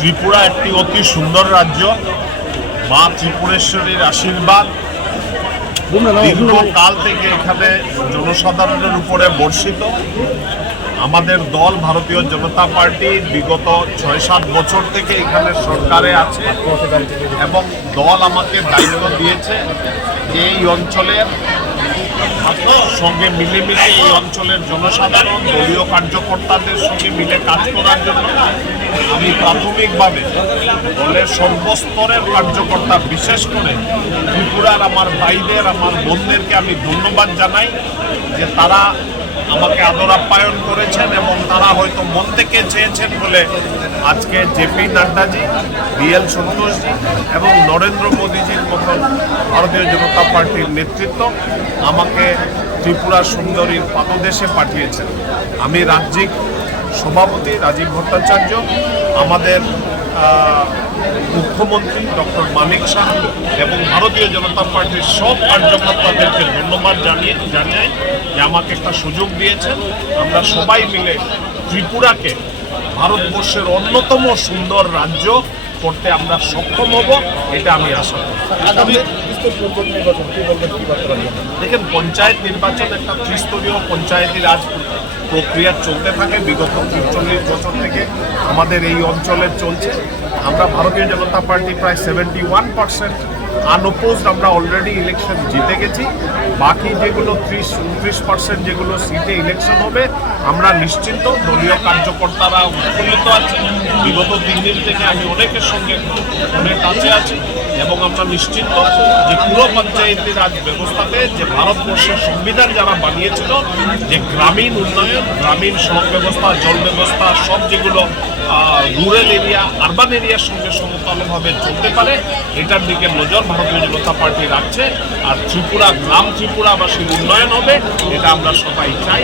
ত্রিপুরা একটি অতি সুন্দর রাজ্য। মা ত্রিপুরেশ্বরীর আশীর্বাদ দীর্ঘকাল থেকে এখানে জনসাধারণের উপরে বর্ষিত। আমাদের দল ভারতীয় জনতা পার্টি বিগত ৬-৭ বছর থেকে এখানে সরকারে আছে এবং দল আমাকে দায়িত্ব দিয়েছে যে এই অঞ্চলের সঙ্গে মিলেমিশে এই অঞ্চলের জনসাধারণ দলীয় কার্যকর্তাদের সঙ্গে মিলে কাজ করার জন্য আমি প্রাথমিকভাবে দলের সর্বস্তরের কার্যকর্তা, বিশেষ করে ত্রিপুরার আমার ভাইদের, আমার বোনদেরকে আমি ধন্যবাদ জানাই যে তারা আমাকে আদর আপ্যায়ন করেছেন এবং তারা হয়তো মন থেকে চেয়েছেন বলে আজকে জেপি নাড্ডাজি, বিএল সন্তোষজি এবং নরেন্দ্র মোদীজির মতন ভারতীয় জনতা পার্টির নেতৃত্ব আমাকে ত্রিপুরা সুন্দরীর পাদদেশে পাঠিয়েছেন। আমি রাজ্যিক সভাপতি রাজীব ভট্টাচার্য, আমাদের মুখ্যমন্ত্রী ডক্টর মানিক শাহ এবং ভারতীয় জনতা পার্টির সব কার্যকর্তাদেরকে ধন্যবাদ জানাই যে আমাকে একটা সুযোগ দিয়েছেন। আমরা সবাই মিলে ত্রিপুরাকে ভারতবর্ষের অন্যতম সুন্দর রাজ্য করতে আমরা সক্ষম হব, এটা আমি আশা করি। দেখেন, পঞ্চায়েত নির্বাচন একটা ত্রিস্তরীয় পঞ্চায়েতি রাজ প্রক্রিয়া চলতে থাকে। বিগত ৪৩ বছর থেকে আমাদের এই অঞ্চলে চলছে। আমরা ভারতীয় জনতা পার্টি প্রায় 71% আনঅপোজড আমরা অলরেডি ইলেকশন জিতে গেছি। বাকি যেগুলো 30-29% যেগুলো সিটে ইলেকশন হবে, আমরা নিশ্চিন্ত। দলীয় কার্যকর্তারা উৎফুল্লিত আছে। বিগত 3 দিন থেকে আমি অনেকের সঙ্গে অনেক কাছে আছি এবং আমরা নিশ্চিন্ত যে পুরো পঞ্চায়েতি রাজ ব্যবস্থাতে যে ভারতবর্ষের সংবিধান যারা বানিয়েছিল, যে গ্রামীণ উন্নয়ন, গ্রামীণ সড়ক ব্যবস্থা, জল ব্যবস্থা, সব যেগুলো রুরাল এরিয়া আরবান এরিয়ার সঙ্গে সমতলভাবে চলতে পারে, এটার দিকে নজর ভারতীয় জনতা পার্টি রাখছে। আর ত্রিপুরা, গ্রাম ত্রিপুরাবাসীর উন্নয়ন হবে, এটা আমরা সবাই চাই।